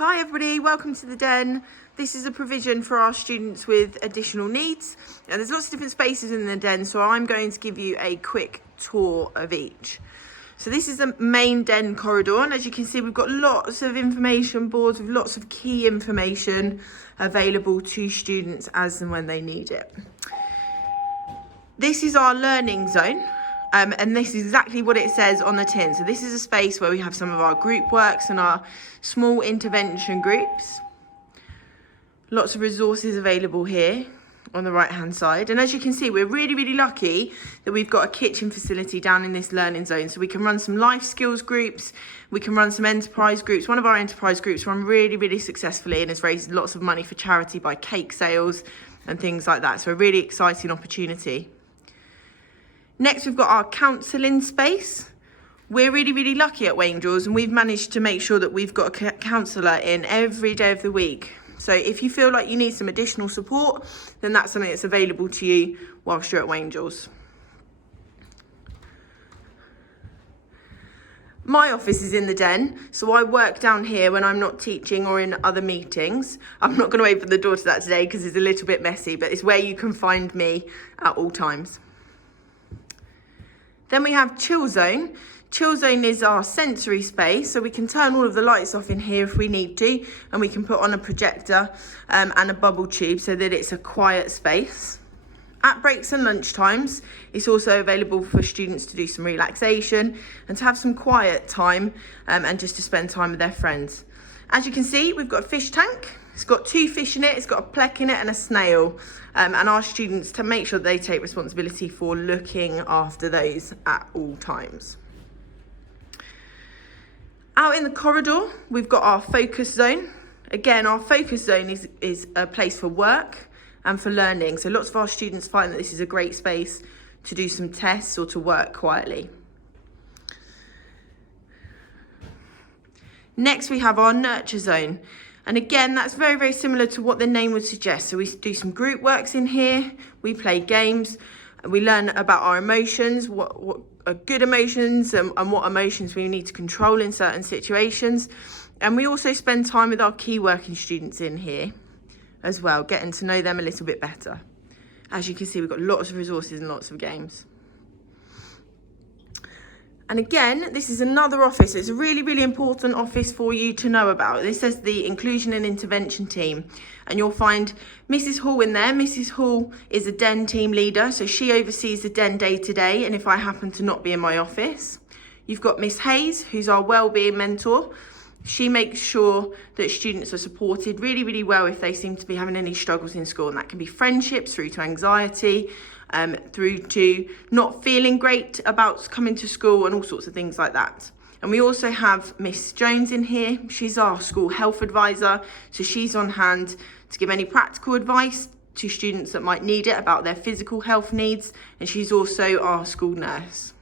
Hi everybody, welcome to the Den. This is a provision for our students with additional needs, and there's lots of different spaces in the Den, so I'm going to give you a quick tour of each. So this is the main Den corridor, and as you can see we've got lots of information boards with lots of key information available to students as and when they need it. This is our learning zone. And this is exactly what it says on the tin. So this is a space where we have some of our group works and our small intervention groups. Lots of resources available here on the right hand side. And as you can see, we're really lucky that we've got a kitchen facility down in this learning zone. So we can run some life skills groups, we can run some enterprise groups. One of our enterprise groups run really successfully and has raised lots of money for charity by cake sales and things like that. So a really exciting opportunity. Next, we've got our counselling space. We're really lucky at Wangels, and we've managed to make sure that we've got a counsellor in every day of the week. So if you feel like you need some additional support, then that's something that's available to you whilst you're at Wangels. My office is in the Den, so I work down here when I'm not teaching or in other meetings. I'm not going to open the door to that today because it's a little bit messy, but it's where you can find me at all times. Then we have Chill Zone. Chill Zone is our sensory space, so we can turn all of the lights off in here if we need to, and we can put on a projector and a bubble tube so that it's a quiet space. At breaks and lunch times, it's also available for students to do some relaxation and to have some quiet time and just to spend time with their friends. As you can see, we've got a fish tank. It's got 2 fish in it, it's got a plec in it and a snail. And our students, to make sure they take responsibility for looking after those at all times. Out in the corridor, we've got our focus zone. Again, our focus zone is a place for work and for learning. So lots of our students find that this is a great space to do some tests or to work quietly. Next, we have our nurture zone. And again, that's very similar to what the name would suggest. So we do some group works in here, we play games, we learn about our emotions, what are good emotions and what emotions we need to control in certain situations. And we also spend time with our key working students in here as well, getting to know them a little bit better. As you can see, we've got lots of resources and lots of games. And again, this is another office. It's a really important office for you to know about. This says the Inclusion and Intervention Team. And you'll find Mrs. Hall in there. Mrs. Hall is a Den team leader, so she oversees the Den day to day, and if I happen to not be in my office. You've got Miss Hayes, who's our wellbeing mentor. She makes sure that students are supported really well if they seem to be having any struggles in school. And that can be friendships through to anxiety, through to not feeling great about coming to school and all sorts of things like that. And we also have Miss Jones in here. She's our school health advisor, so she's on hand to give any practical advice to students that might need it about their physical health needs, and she's also our school nurse.